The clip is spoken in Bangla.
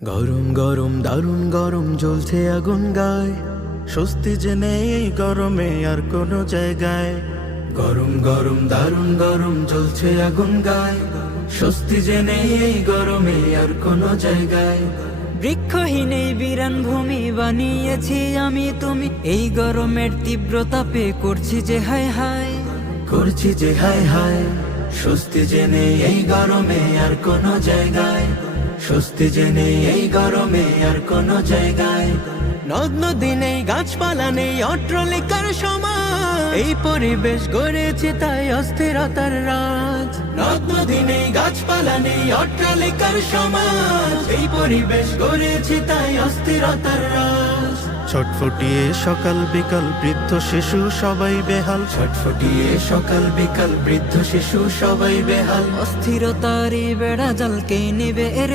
গরম গরম দারুণ গরম জ্বলছে আগুন গায়, স্বস্তি যে নেই এই গরমে আর কোনো জায়গায়। গরম গরম দারুণ গরম জ্বলছে আগুন গায়, স্বস্তি যে নেই এই গরমে আর কোনো জায়গায়। বৃক্ষহীন এই বিরান ভূমি বানিয়েছি আমি তুমি, এই গরমের তীব্র তাপে করছি যে হায় হায়। করছি যে হায় হায়, স্বস্তি যে নেই এই গরমে আর কোনো জায়গায়। স্বস্তি যে নেই এই গরমে আর কোনো জায়গায়। নদ নদী নেই, গাছপালা নেই, অট্টালিকার সমাজ, এই পরিবেশ গড়েছে তাই অস্থিরতার রাজ। নদ নদী নেই, গাছপালা নেই, অট্টালিকার সমাজ, এই পরিবেশ গড়েছে তাই অস্থিরতার রাজ। ছটফটিয়ে সকাল বিকাল বৃদ্ধ শিশু সবাই বেহাল, ছটফটিয়ে সকাল বিকাল বৃদ্ধ শিশু সবাই বেহাল। অস্থিরতারই বেড়া জালকে নিবে এর